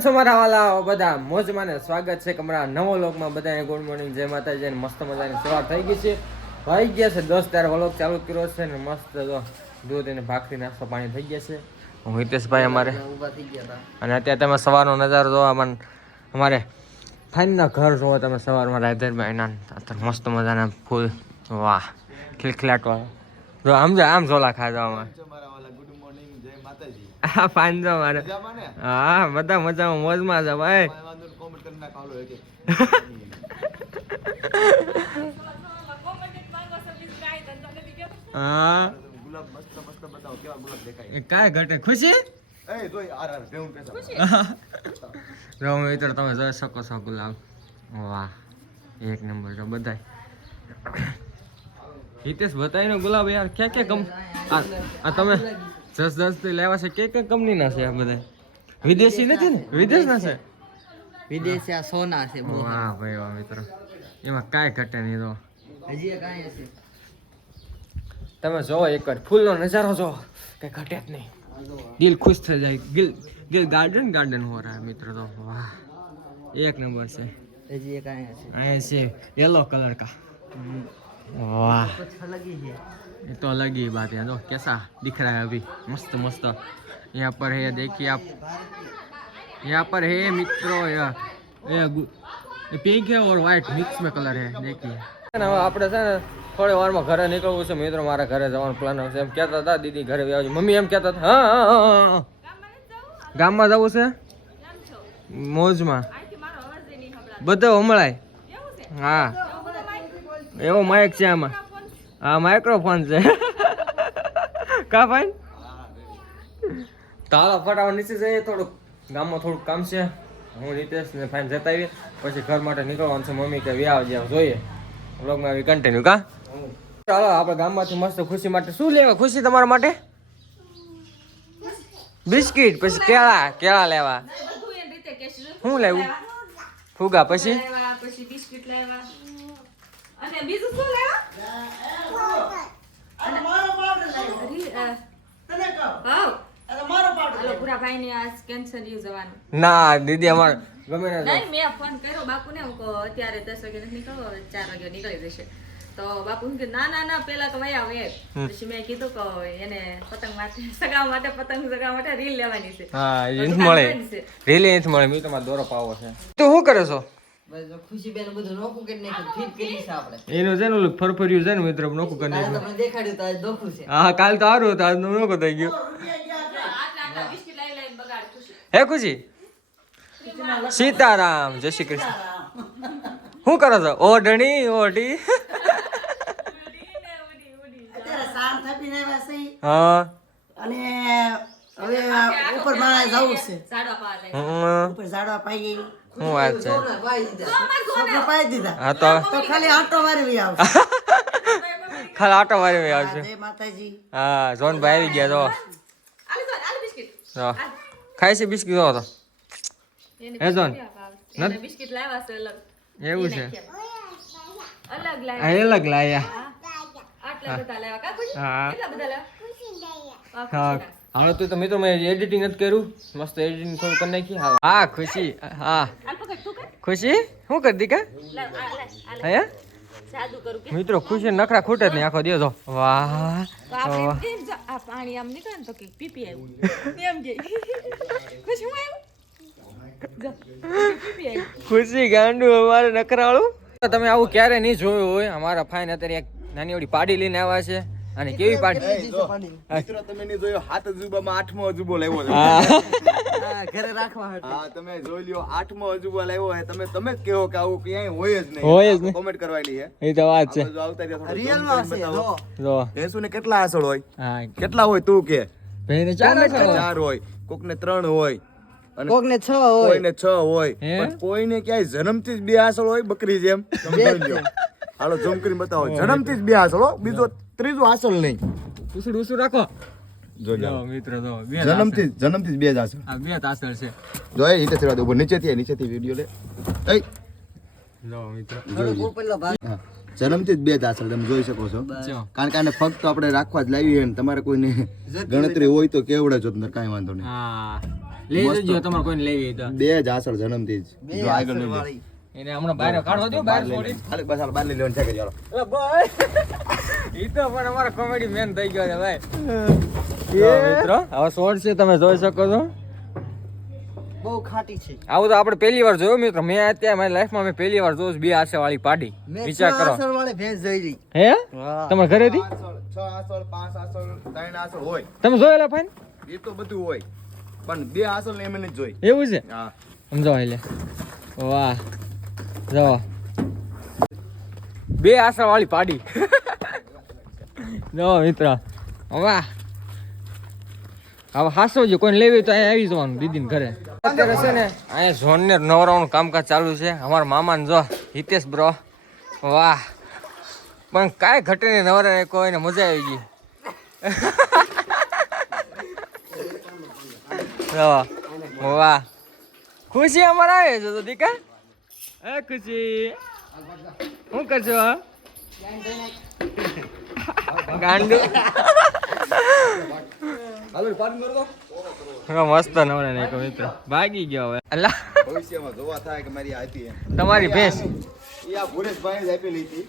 તમારા વાલા બધા મોજમાં ને સ્વાગત છે કમરા નવો લોકમાં બધાને ગુડ મોર્નિંગ જય માતાજી અને મસ્ત મજાની સવાર થઈ ગઈ છે. ભાઈ ગયા છે દસ ત્યારે વલોક ચાલુ કર્યો છે ને મસ્ત દૂધ અને ભાખરી નાસ્તો પાણી થઈ ગયા છે. હું હિતેશભાઈ અમારે. અને અત્યારે તમે સવારનો નજારો જોવા મને અમારે ફાઈનના ઘર જોવો તમે સવારમાં રાધેરભાઈ એના અત્યારે મસ્ત મજાના ફૂલ વાહ, ખિલખિલાટ જો આમ જો આમ ઝોલા ખાધા અમે હા પાંજો મારે. હા બધા મજામાં મોજમાં છે ભાઈ. હા. કાય ઘટે. ખુશી? જો મિત્ર તમે જોઈ શકો છો ગુલાબ. વાહ એક નંબર જો બધાય. હિતેશ બતાવીને ગુલાબ યાર ક્યાં ક્યાં ગમ આ તમે દસ દસ તો લેવા છે. કઈ કઈ કંપનીના છે આ બધા? વિદેશી નથી ને? વિદેશના છે? વિદેશી આ સોના છે વાહ ભાઈ વાહ મિત્રો. એમાં કાંઈ ઘટે નહીં તો. હજી કાંઈ હશે તમે જોવો એક વાર ફૂલનો નજારો જોવો. કઈ ઘટે જ નહીં. દિલ ખુશ થઈ જાય. દિલ દિલ ગાર્ડન ગાર્ડન હો રહ્યા મિત્રો તો. વાહ. એક નંબર છે. હજી એક અહીંયા છે. છે. યલો કલર કા. વાહ. ये तो अलग ही बात है दो कैसा दिख रहा है अभी मस्त मस्त यहाँ पर है देखिए आप यहाँ पर है मित्रों ये ये गु- ये पिंक है और व्हाइट मिक्स में कलर है देखिए હવે આપણે છે ને થોડી વારમાં ઘરે નીકળવું છે મિત્રો મારા ઘરે જવાનો પ્લાન છે એમ કહેતા હતા દીદી ઘરે આવજો મમ્મી એમ કહેતા હતા હા હા, હા હા ગામમાં જવું છે મોજમાં બધો હમણાય હા એવો માઇક છે આમાં હા માઇક્રોફોન છે. કા ભાઈ? તાલો ફટાફટ નીચે જઈએ થોડુંક ગામમાં થોડુંક કામ છે. હું નીતેશ ને ફાઈન જતા આવીએ પછી ઘર માટે નીકળવાનું છે મમ્મી કે વ્યાવ જ્યાં જોઈએ. વ્લોગમાં આવી કન્ટિન્યુ કા? ચાલો આપણે ગામમાંથી મસ્ત ખુશી માટે શું લેવા? ખુશી તમારા માટે? બિસ્કિટ પછી કેળા કેળા લેવા. શું લેવું? ફુગા પછી? પછી બિસ્કિટ લાવ્યા. અને બીજું શું લાવ્યા? રી- અ, ભાવ. હાલો, ને આજ કેન્સર યુ જવાનું. ના દીદી અમાર ગમે ના નહીં, મેં ફોન કર્યો બાપુને. હું કહો અત્યારે 10 વાગે હવે ચાર વાગે નીકળી જશે. તો બાપુ કે ના ના ના પેલા તો વયા આવે. પછી મેં કીધું કે એને પતંગ માટે સગા માટે પતંગ સગા માટે રીલ લેવાની છે. હા એ મળે. રીલ એ મળે મેં તમારે દોરો પાવો છે. તો શું કરે છો? એનું છે ને ઓલું ફરફર્યું છે ને મિત્ર નોખું કરી નાખ્યું. તમને દેખાડ્યું તો આજ દોખું છે. હા કાલ તો સારું હતું આજનું નોખું થઈ ગયું. હે. ખુશી. સીતારામ જય શ્રી કૃષ્ણ. શું કરો છો? ઓઢણી ઓઢી. હા. અને હવે ઉપર માળા જવું છે. ઉપર ઝાડવા પાઈ ગઈ. શું વાત છે? હા તો? ખાલી આટો મારી આવશે. ખાલી આટો મારી આવશે. માતાજી. હા જોન ભાઈ આવી ગયા જો. તો, આલે બિસ્કિટ. ખાય છે બિસ્કિટ જો તો. હે જોન બિસ્કિટ લાવ્યા છે અલગ. એવું છે? અલગ લાવ્યા. આ અલગ લાયા. આટલા બધા લાવ્યા. કા હા. કેટલા બધા લાવ્યા? હા. હાલો તો મિત્રો મેં એડિટિંગ નથી કર્યું. મસ્ત એડિટિંગ થોડું કરી નાખી. હા. હા ખુશી. હા. ખુશી શું કરી. દીકા. હે જાદુ કરું કે? મિત્રો ખુશી નખરા ખૂટે જ નહીં. આખો દિવસ તો વાહ. પાણી આમ નીકળે ને તો કે પીપી આવ્યું એમ કે ખુશ આવ્યું ખુશી ગાંડુ અમારે નખરાળું. તમે આવું ક્યારે નહીં જોયું હોય. અમારા ફાઈન અત્યારે એક નાની એવડી પાડી લઈને આવ્યા છે. અને કેવી પાર્ટી મિત્રો તમે નહીં જોયો? હાથ અજુબામાં આઠમો અજુબો લાવ્યો છે. ઘરે રાખવા હા તમે જોઈ લ્યો આઠમો અજુબો લાવ્યો છે. તમે તમે જ કહો કે આવું ક્યાંય હોય જ નહીં. હોય જ નહીં. કોમેન્ટ કરવાની છે. એ તો વાત છે. જો આવતા રહ્યા રિયલમાં હશે, બતાવો. જો. ભેંસુ ને કેટલા આસળ હોય? હા કેટલા હોય તું કે? ભાઈને ચાર ચાર હોય. કોકને ત્રણ હોય. અને કોકને છ હોય. કોઈને છ હોય? પણ કોઈને ક્યાંય જન્મથી જ બે આસળ હોય બકરી જેમ. હાલો ઝૂમ કરીને બતાવો. જન્મથી જ બે આસળ હો બીજો ત્રીજો આસળ નહીં. ઉસુડ ઉસુડ રાખો. જો લો જો બે જન્મથી જ- જન્મથી બે જ આસળ આ બે તાસર છે. જો એ રીતે ચડવા દે ઉપર નીચેથી નીચેથી વીડિયો લે. એય જો મિત્રો. થોડોક ઉપરનો ભાગ. હા. જન્મથી જ બે જ આસળ તમે જોઈ શકો છો. કારણ કે આને ફક્ત આપણે રાખવા જ લાવીએ ને તમારે કોઈને ગણતરી હોય તો કેવડે જો તમને કાંઈ વાંધો નહીં. હા. લઈ જજો તમારે કોઈને લેવી તો. બે જ આસળ જન્મથી જ. આગળ. એને હમણાં બહાર કાઢો દો બહાર છોડી. ખાલી બસ હાલ બહાર લઈ લેવાનું છે કે ચાલો અલા ભાઈ. ઈ તો પણ અમારો કોમેડી મેન થઈ ગયો છે ભાઈ. તો મિત્રો હવે શોર્ટ છે તમે જોઈ શકો છો. બહુ ખાટી છે. આવું તો આપણે પહેલી વાર જોયું મિત્રો. મેં અત્યારે મારી લાઈફમાં મેં પહેલી વાર જોયું બે આશે વાળી પાડી વિચાર કરો. અસર વાળી ભેંસ જોઈ લી હે. તમારા ઘરેથી? આસળ, આસળ પાંચ આસળ ત્રણ આસળ હોય. તમે જોયેલા ફાઈન એ તો બધું હોય. પણ બે આસળ ને એમ જ જોઈ. એવું છે? હા. સમજો એટલે વાહ. જો. બે આશરા વાળી પાડી. જો, મિત્ર. વાહ હવે હાસો જો, કોઈને લેવી તો અહીંયા આવી જવાનું, દીદીને ઘરે. અત્યારે છે કામકાજ ચાલુ છે. અમારા મામાને જો, હિતેશ બ્રો. વાહ. પણ કાંઈ ઘટે નહીં નવરા કોઈને મજા આવી ગઈ. વાહ. ખુશી અમારે આવે છે તો દીકા. હે ખુશી. શું કરશો ગાંડુ. મસ્ત નવરા ને મિત્ર. ભાગી ગયો હવે. અલ્લા ભવિષ્યમાં જોવા થાય કે મારી આપી તમારી ભેંસ. એ આ ભુરેશભાઈ જ આપેલી હતી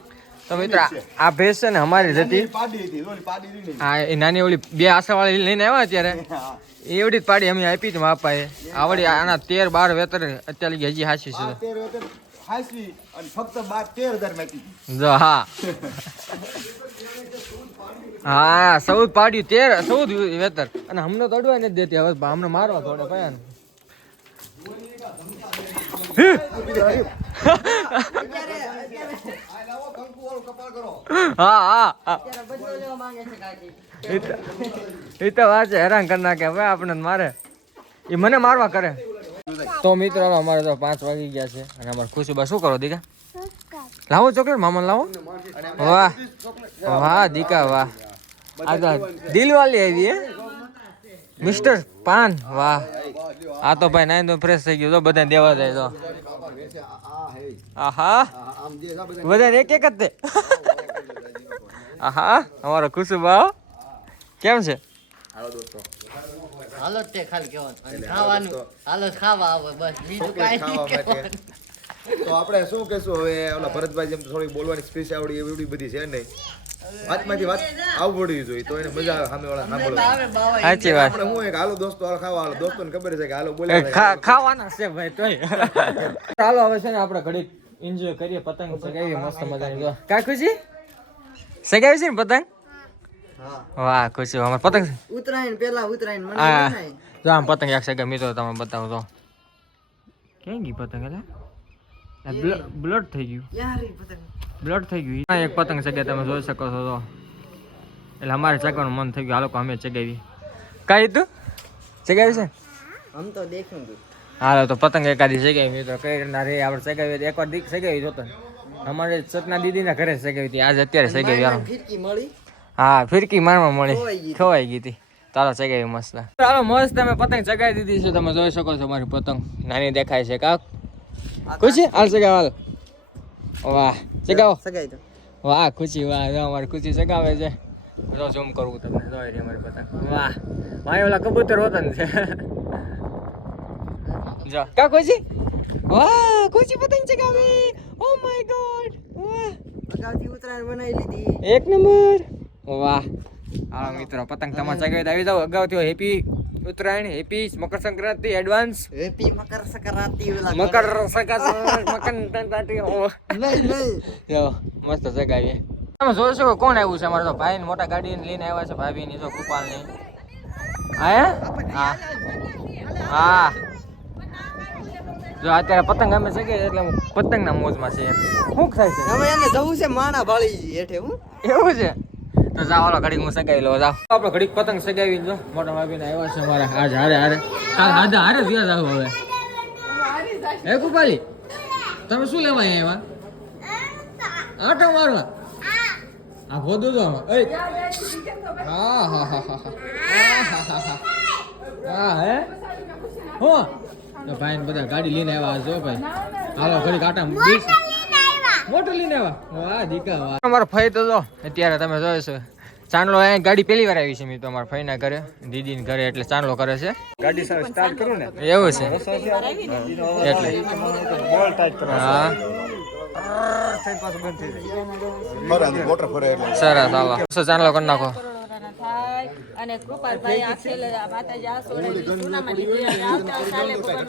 તો મિત્ર આ ભેંસ છે ને અમારી જ હતી. આ એ નાની ઓલી બે આશાવાળી લઈને આવ્યા અત્યારે. હા. એવડી જ પાડી અમે આપી મારા આવડી આના તેર બાર વેતર અત્યારે હજી હાસી છે. જો હા. હા સૌદ પાડ્યું તેર સૌદ વેતર. અને હમને તો અડવા નથી દેતી હવે હમણાં મારવા થોડે પયા હા હા એ તો વાત છે હેરાન કરી નાખે. હવે આપણને મારે. એ મને મારવા કરે. તો મિત્રો અમારે તો પાંચ વાગી ગયા છે અને અમારે ખુશીબા શું કરો દીકા? લાવો ચોકલેટ મામા લાવો. વાહ. વાહ દીકા વાહ. આ તો દિલવાલી આવી હે? મિસ્ટર પાન વાહ. આ તો ભાઈ નાઈ તો ફ્રેશ થઈ ગયું તો બધા દેવા જાય તો. આહા. બધા એક એક જ તે આહા અમારો ખુશીબા કેમ છે? હાલો જ તે ખાલી કહેવાનું ખાવાનું. હાલો ખાવા આવે બસ. બીજું કાંઈ ખાવા માટે? તો આપણે શું કહેશું? હવે ઓલા ભરતભાઈ જેમ થોડી બોલવાની સ્પીચ આવડી એવી એવડી બધી છે નહીં વાતમાંથી વાત આવડવી જોઈએ તો એને મજા આવે સામે વાળા સાંભળવા સાચી વાત. આપણે હું એક હાલો દોસ્તો હાલો ખાવા હાલો. દોસ્તોને ખબર છે કે હાલો બોલે ખાવાના છે ભાઈ તોય. ચાલો હવે છે ને આપણે ઘડીક એન્જોય કરીએ પતંગ સગાવી મસ્ત મજાની. જો. કા ખુશી? સગાવી છે ને પતંગ? વાહ ખુશી. અમારે પતંગ ઉત્તરાયણ પેલા ઉત્તરાયણ મને જો આમ પતંગ એક સગા મિત્રો તમે બતાવો તો. ક્યાં ગઈ પતંગ એટલે? બ્લડ થઈ ગયું. યાર ઈ પતંગ? બ્લડ થઈ ગયું. એક પતંગ સગે તમે જોઈ શકો છો તો. એટલે અમારે ચગવાનું મન થઈ ગયું. હાલો અમે ચગાવી કાંઈ તું ચગાવી છે? આમ તો દેખેંગે હાલો તો પતંગ એકાદી ચગાવી તો કઈ રીતના રે આપણે ચગાવી એકવાર દીક ચગાવી જોતો. અમારે સતના દીદીના ઘરે ચગાવી હતી. આજે અત્યારે સગાવી હાલો. ફિરકી મળી. હા ફિરકી મારવા મળી. ખવાઈ ગઈ. ખોવાઈ ગઈ હતી. તારા ચગાવી મસ્ત. ચાલો મસ્ત તમે પતંગ ચગાવી દીધી છે. તમે જોઈ શકો છો મારી પતંગ. નાની દેખાય છે કાક. ખુશી હાલ ચગાવ હાલ. વાહ ચગાવો સગાઈ તો વાહ ખુશી વાહ જો અમારે ખુશી ચગાવે છે. જો ઝૂમ કરવું તમને જો એ અમારે પતંગ વાહ ભાઈ ઓલા કબૂતર હોતા છે જો. કા ખુશી? વાહ ખુશી પતંગ ચગાવે ઓ માય ગોડ વાહ. અગાઉથી ઉતરાણ બનાવી લીધી. એક નંબર. વાહ. આ મિત્રો પતંગ તમારે ચગાવી આવી જાવ અગાઉથી happy Uttarayan happy Makar Sankranti advance happy Makar Sankranti Makar Sankranti મસ્ત જગાવીએ તમે જોઈ શકો કોણ આવ્યું છે? અમારે તો ભાઈ મોટા ગાડી લઈને આવ્યા છે ભાભી ની જો કુપાલની હા? હા. જો અત્યારે પતંગ અમે છે કે એટલે હું પતંગના મોજમાં છે શું થાય છે? હવે એને જવું છે માણા ભાળી હેઠે હું. એવું છે? તો જાઓ ઓલો ઘડીક હું સગાવી લો જાઓ. આપણે ઘડીક પતંગ સગાવી લો મોટા ભાભીને આવ્યા છે મારા આજ હારે હારે. કાલ હારે હારે જ્યાં જાવ હવે. હે કુપાલી? તમે શું લેવા અહીંયા એવા આટો મારવા? આ ભોદું તો આમાં. હા હા હા હા હા. હા હે? હો. તો ભાઈ બધા ગાડી લઈને આવ્યા જો ભાઈ. હાલો ઘડી આટા બીસ મોટું લઈને આવ્યા વાહ દીકા વાહ. અમારો ફઈ તો જો અત્યારે તમે જોયો છો. ચાંદલો અહીંયા ગાડી પહેલી વાર આવી છે મિત્રો અમારા ફઈના ઘરે દીદીના ઘરે એટલે ચાંદલો કરે છે. ગાડી સાહેબ સ્ટાર્ટ કરું ને. એવું છે. એટલે. બોલ ટાઈટ કરો. હા. સરસ ચાંદલો કરી નાખો. અને કૃપાલભાઈ આખેલ માતાજી આ સોળે સોનામાં નીકળી આવતા સાલે ભગવાન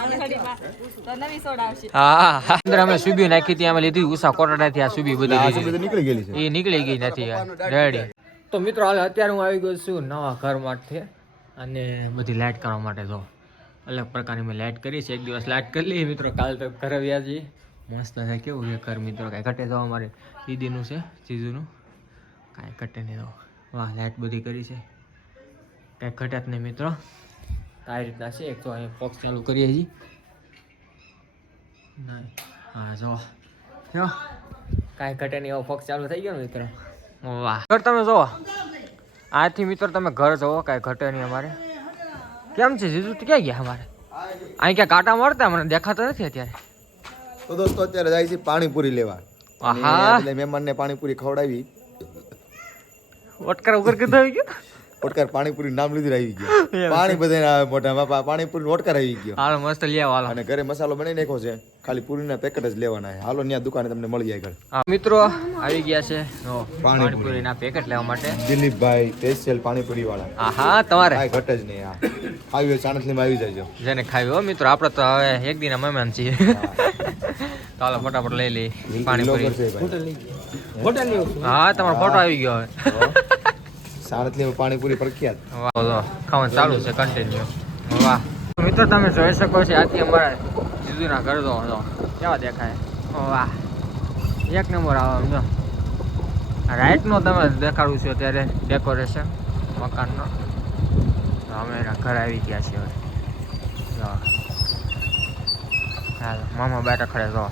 માતાજી તો નવી સોડ આવશે. હા અંદર અમે સુબી નાખી હતી અમે લીધી. ઉષા કોટડાથી આ સુબી બધી નીકળી ગયેલી છે. એ નીકળી ગઈ નથી રેડી. તો મિત્રો હાલ અત્યારે હું આવી ગયો છું નવા ઘર માટે અને બધી લાઇટ કરવા માટે. જો અલગ પ્રકારની મેં લાઇટ કરી છે. એક દિવસ લાઇટ કરી લઈએ મિત્રો કાલ તો ઘરે વ્યા છીએ મસ્ત છે કેવું છે ઘર મિત્રો? કાંઈ ઘટે તો અમારે દીદીનું છે જીજુનું? કાંઈ ઘટે નહીં તો વાહ લાઇટ બધી કરી છે. કાંઈ ઘટે જ નહીં મિત્રો. આ રીતના છે. એક તો અહીંયા ફોક્સ ચાલુ કરીએ છીએ નહીં. હા જો જો. કાંઈ ઘટે નહીં એવો ફોક્સ ચાલુ થઈ ગયો મિત્રો. વાહ. ઘર તમે જોવો આથી મિત્રો તમે ઘર જોવો કાંઈ ઘટે નહીં અમારે. કેમ છે જીજુ ક્યાં ગયા અમારે? અહીં ક્યાં કાંટા મારતા? મને દેખાતા નથી અત્યારે. તો દોસ્તો અત્યારે જાય છે પાણીપુરી લેવા. આહા. એટલે મહેમાનને પાણીપુરી ખવડાવી. ઓટકાર ઉપર કીધું આવી ગયો? ઓટકાર પાણીપુરી નામ લીધું આવી ગયો. પાણી બધાને આવે મોઢામાં પાણીપુરી ઓટકાર આવી ગયો. હાલો મસ્ત લઈ આવો હાલો. અને ઘરે મસાલો બનાવી નાખ્યો છે. ખાલી પૂરીના પેકેટ જ લેવાના છે. હાલો ત્યાં દુકાને તમને મળી જાય ઘરે. મિત્રો આવી ગયા છે. પાણીપુરી. પાણીપુરીના પેકેટ લેવા માટે. દિલીપભાઈ સ્પેશિયલ પાણીપુરી વાળા હા હા તમારે. આ ઘટે જ નહીં આ. આવી હોય ચાણસલીમાં આવી જાય જેને ખાવી હો મિત્રો આપણે તો હવે એક દિન મહેમાન છીએ ચાલો ફટાફટ લઈ લઈ પાણીપુરી. હા તમારો ફોટો આવી ગયો હવે. સાણસલીમાં પાણીપુરી પ્રખ્યાત. વાહ જો ખાવાનું ચાલુ છે કન્ટિન્યુ વાહ. મિત્રો તમે જોઈ શકો છો આથી અમારા જીજુના ઘર તો જો કેવા દેખાય? વાહ. એક નંબર આવે સમજો રાઈટનો તમે દેખાડું છું અત્યારે ડેકોરેશન મકાનનો. અમે એના ઘર આવી ગયા છીએ હવે. જો. હાલો મામા બેઠા ખડે જો.